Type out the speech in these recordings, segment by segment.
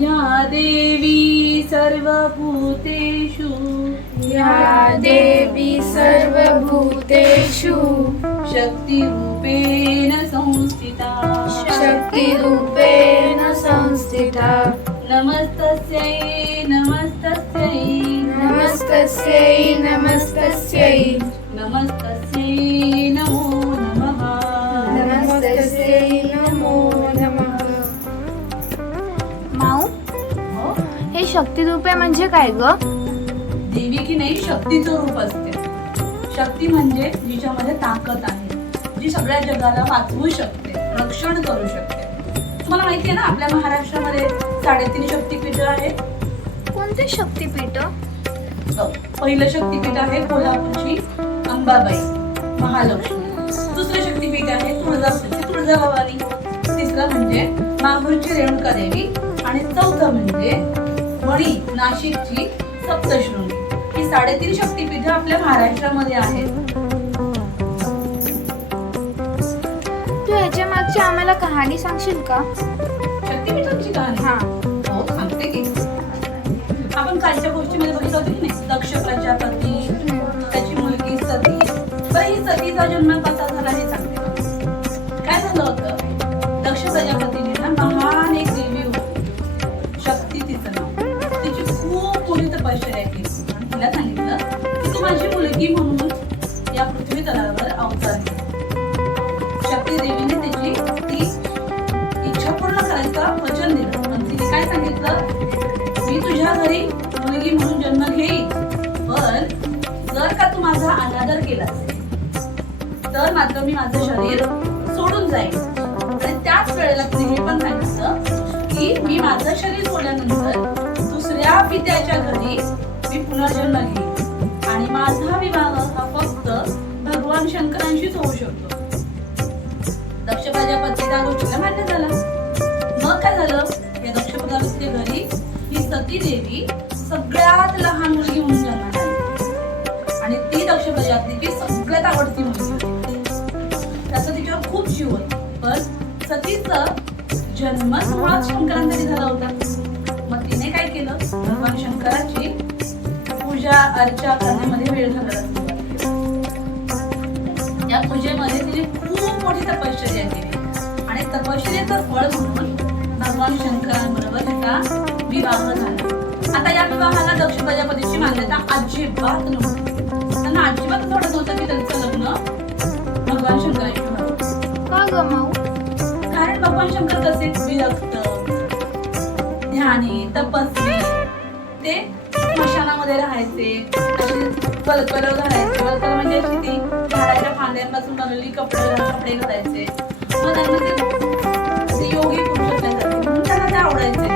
या देवी सर्वभूतेषु या देवी सर्वभूतेषु शक्तिरूपेण संस्थिता शक्तिरूपेण संस्थिता नमस्तस्यै नमस्तस्यै नमस्तस्यै नमस्तस्यै नमस्तस्यै नमो नमः नमस्तस्यै नमो नमः. माऊ, हो, हे शक्तिरूपे म्हणजे काय ग? देवी की नाही शक्तीचं रूप असते. शक्ती म्हणजे जिच्यामध्ये ताकद आहे, जी सगळ्या जगाला वाचवू शकते, रक्षण करू शकते. तुम्हाला माहिती आहे ना, आपल्या महाराष्ट्रामध्ये 3.5 शक्तिपीठ आहे. कोणते शक्तिपीठ? पहिलं शक्तिपीठ आहे कोल्हापूरची अंबाबाई महालक्ष्मी. दुसरं शक्तिपीठ आहे तुळजापूरची तुळजाभवानी. तिसरं म्हणजे माहूरची रेणुका देवी. आणि चौथं म्हणजे वणी नाशिकची सप्तशृंगी. ही 3.5 शक्तिपीठ आपल्या महाराष्ट्रामध्ये आहेत. तू ह्याच्या मागची आम्हाला कहाणी सांगशील का? शक्तिपीठांची कहाणी हा. हो, सांगते की. आपण कालच्या गोष्टीमध्ये बघितलं होतं की नाही, दक्ष प्रजापती, त्याची मुलगी सती. तर ही सतीचा जन्म कसा झाला हे सांगते. काय झालं होतं, दक्ष प्रजापतीने ना महान एक देवी होती, शक्ती तिचं नाव. तिची खूप मोठी तपश्चर्या केली आणि तिला सांगितलं की तू माझी मुलगी म्हणून या पृथ्वी तलावर अवतार घे. शक्ती देवीने त्याची ती इच्छा पूर्ण करायचं वचन दिलं. आणि तिने काय सांगितलं, मी तुझ्या घरी मुलगी म्हणून जन्म घेईन, पण जर का तू माझा अनादर केलास तर मात्र मी माझं शरीर सोडून जाईन. आणि त्याच वेळेला तिने हे पण सांगितलं की मी माझं शरीर सोडल्यानंतर दुसऱ्या पित्याच्या घरी मी पुनर्जन्म घेईन आणि माझा विवाह हा फक्त भगवान शंकरांशीच होऊ शकतो. दक्ष प्रजापती त्या गोष्टीला मान्य झाला. मग काय झालं, या दक्ष प्रजापतीच्या घरी ही सती देवी सगळ्यात लहान मुलगी म्हणून जन्माला आली. आणि ती दक्ष प्रजापतीची सगळ्यात आवडती मुलगी होती. त्याचा तिच्यावर खूप जीव होता. पण सतीचा जन्मच मुळात शंकरांसाठी झाला होता. मग तिने काय केलं, भगवान शंकराची पूजा अर्चा करण्यामध्ये वेळ घालवला. या पूजेमध्ये तिने खूप मोठी तपश्चर्या केली आणि तपश्चर्याचं फळ म्हणून भगवान शंकरांबरोबर तिचा विवाह झाला. आता या विवाहाला दक्ष प्रजापतीची मान्यता अजिबात नव्हती. त्यांना अजिबात वाटत नव्हतं की त्यांचं लग्न भगवान शंकरांशी व्हावं. का ग माऊ? कारण भगवान शंकर कसे विरक्त, ध्यानी, तपस्वी. ते स्मशानामध्ये राहायचे, असे कलकल घालायचे. कलकल म्हणजे अशी ती झाडाच्या फांद्यांपासून बनवलेली कपडे घालायचे. मग त्यांना ते योगी पुरुष असल्यासारखे म्हणून त्यांना ते आवडायचे.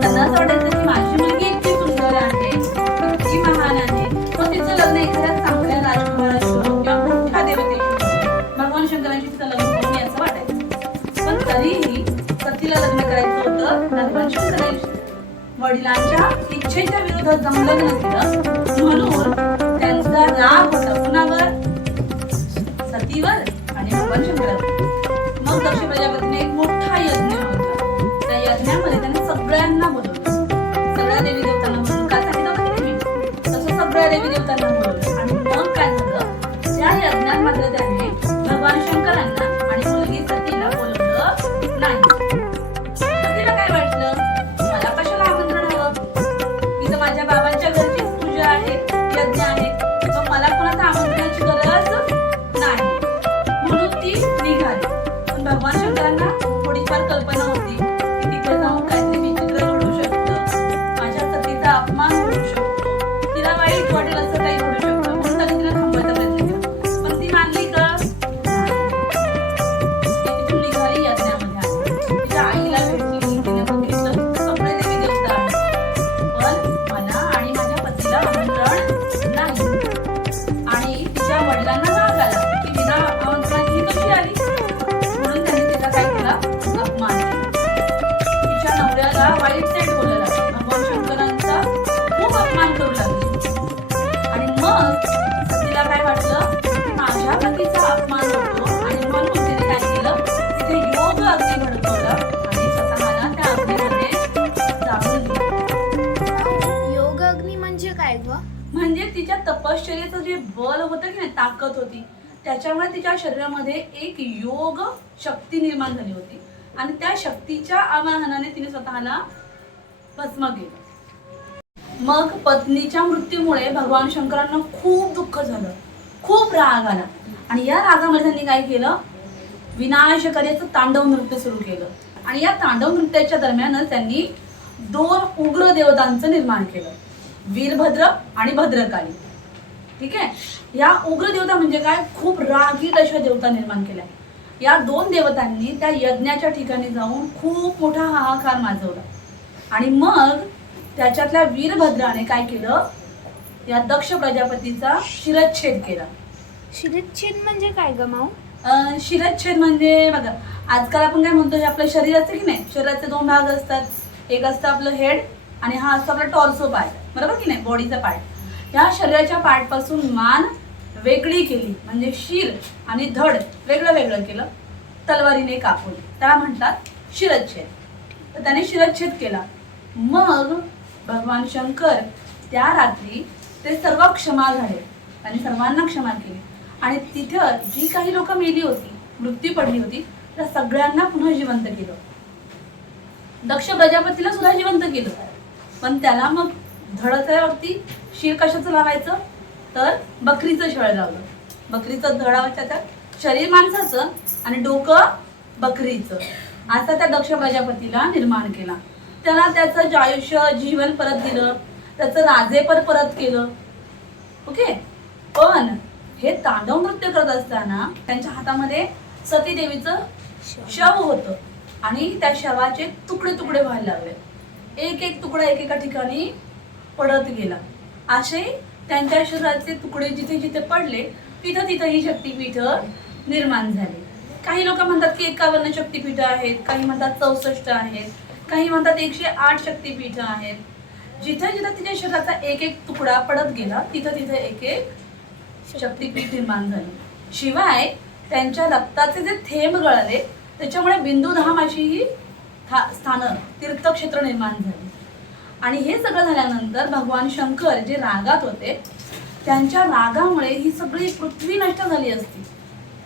त्यांना असं वाटायचं की माझी मुलगी इतकी सुंदर आहे, इतकी महान आहे, मग तिचं लग्न एखाद्या चांगल्या राजकुमाराशी किंवा मोठ्या देवतेशी, भगवान शंकरांशी तिचं लग्न करून मी असं वाटायचं. पण तरीही सतीला लग्न करायचं होतं भगवान शंकरांशी. वडिलांच्या इच्छेच्या विरोधात जाऊन लग्न केलं म्हणून त्यांचा राग होता कुणावर, सतीवर आणि भगवान शंकरावर. मग दक्ष प्रजापतीने एक मोठा यज्ञ होता. त्या यज्ञामध्ये त्याने सगळ्यांना बोलवलं, सगळ्या देवी देवतांना बोलवलं. काय सांगितलं होतं मी, तसं सगळ्या देवी देवतांना बोलवलं. आणि मग काय झालं, त्या यज्ञात मात्र त्याने भगवान शंकरांना आणि मुलगी सतीला बोलवलं नाही. सतीला काय वाटलं, मला कशाला आमंत्रण हवं, तिथं माझ्या बाबांच्या घरचीच पूजा आहे, यज्ञ आहे, तर मला कोणाचं आमंत्रणाची गरज नाही. म्हणून ती निघाली. पण भगवान शंकरांना थोडीफार कल्पना होती की तिथे जाऊन काहीतरी विचित्र घडू शकतं, माझ्या सतीचा अपमान होऊ शकतो, तिला वाईट वाटेल असं काही घडू शकतं. म्हणून त्यांनी तिला थांबवायचा प्रयत्न केला. पण ती मानली का, तिथून निघाली यज्ञामध्ये आली. तिच्या आईला भेटली, तिने बघितलं सगळे देवी देवता आहेत, पण मला आणि माझ्या पतीला आमंत्रण नाही. आणि तिच्या वडिलांना राग आला की विना आमंत्रणाची ही कशी आली. म्हणून त्यांनी तिचा काय केला, अपमान केला. तिच्या नवऱ्याला वाईट सेट बोलायला लागले, भगवान शंकरांचा खूप अपमान करू लागले. आणि मग तिला काय वाटलं की माझ्या पतीचा अपमान होतो आणि म्हणून तिने काय केलं, तिथे योग अग्नी भडकवलं आणि स्वतःला त्या अग्नीमध्ये तपश्चर्याचं जे बल होतं की नाही, ताकद होती, त्याच्यामुळे तिच्या शरीरामध्ये एक योग शक्ती निर्माण झाली होती आणि त्या शक्तीच्या आवाहनाने तिने स्वतःला भस्म केलं. मग पत्नीच्या मृत्यूमुळे भगवान शंकरांना खूप दुःख झालं, खूप राग आला आणि या रागामध्ये त्यांनी काय केलं, विनाशकार्याचं तांडव नृत्य सुरू केलं. आणि या तांडव नृत्याच्या दरम्यानच त्यांनी 2 उग्र देवतांचं निर्माण केलं, वीरभद्र आणि भद्रकाली. ठीक आहे. या उग्र देवता म्हणजे काय, खूप रागीट अशा देवता निर्माण केल्या. या 2 देवतांनी त्या यज्ञाच्या ठिकाणी जाऊन खूप मोठा हाहाकार माजवला आणि मग त्याच्यातल्या वीरभद्राने काय केलं, या दक्ष प्रजापतीचा शिरच्छेद केला. शिरच्छेद म्हणजे काय ग माऊ? शिरच्छेद म्हणजे बघा, आजकाल आपण काय म्हणतो, हे आपलं शरीर असतं की नाही, शरीराचे 2 भाग असतात. एक असतं आपलं हेड आणि हा असतो आपला टॉर्सो पार्ट, बरोबर की नाही, बॉडीचा पार्ट. ह्या शरीराच्या पार्ट पासून मान वेगळी केली, म्हणजे शिर आणि धड वेगळं वेगळं केलं, तलवारीने कापून, त्याला म्हणतात शिरच्छेद. तर त्याने शिरच्छेद केला. मग भगवान शंकर त्या रात्री ते सर्व क्षमा झाले, त्यांनी सर्वांना क्षमा केली आणि तिथं जी काही लोक मेली होती, मृत्यू पडली होती, त्या सगळ्यांना पुन्हा जिवंत केलं. दक्ष प्रजापतीला सुद्धा जिवंत केलं, पण त्याला मग धडाच्यावरती शिर कशाचं लावायचं, तर बकरीचं शिळ लावलं. बकरीचं धडावं, त्या शरीर माणसाचं आणि डोकं बकरीचं, असा त्या दक्ष प्रजापतीला निर्माण केला. त्याला त्याचं आयुष्य जीवन परत दिलं, त्याचं राजेपद परत केलं. ओके. पण हे तांडव नृत्य करत असताना त्यांच्या हातामध्ये सतीदेवीचं शव होतं आणि त्या शवाचे तुकडे तुकडे व्हायला लागले. एक एक तुकडा एकेका ठिकाणी पडत गेला. असे त्यांच्या शरीराचे तुकडे जिथे जिथे पडले तिथं तिथं ही शक्तीपीठ निर्माण झाली. काही लोक म्हणतात की 51 शक्तीपीठ आहेत, काही म्हणतात 64 आहेत, काही म्हणतात 108 शक्तीपीठ आहेत. जिथे जिथे तिच्या शरीराचा एक एक तुकडा पडत गेला तिथं तिथे एक एक शक्तीपीठ निर्माण झाली. शिवाय त्यांच्या रक्ताचे जे थेंब गळाले त्याच्यामुळे बिंदुधाम अशी ही स्थानं, तीर्थक्षेत्र निर्माण झाली. आणि हे सगळं झाल्यानंतर भगवान शंकर जे रागात होते, त्यांच्या रागामुळे ही सगळी पृथ्वी नष्ट झाली असती.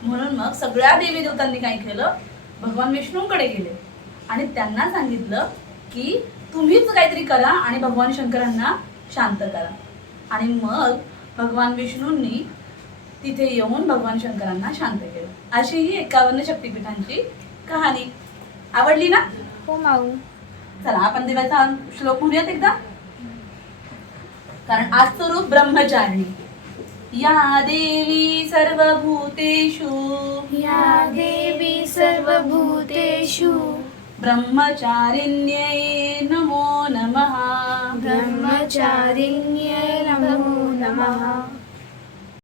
म्हणून मग सगळ्या देवी देवतांनी काय केलं, भगवान विष्णूंकडे गेले आणि त्यांना सांगितलं की तुम्हीच काहीतरी करा आणि भगवान शंकरांना शांत करा. आणि मग भगवान विष्णूंनी तिथे येऊन भगवान शंकरांना शांत केलं. अशी ही 51 शक्तीपीठांची कहाणी. आवडली ना? हो माऊ. चला आपण देवाचा श्लोक म्हणूयात एकदा, कारण आजचं रूप ब्रह्मचारिणी. या देवी सर्वभूतेषु, या देवी सर्वभूतेषु ब्रह्मचारिण्यै नमो नमः. ब्रह्मचारिण्यै नमो नमः.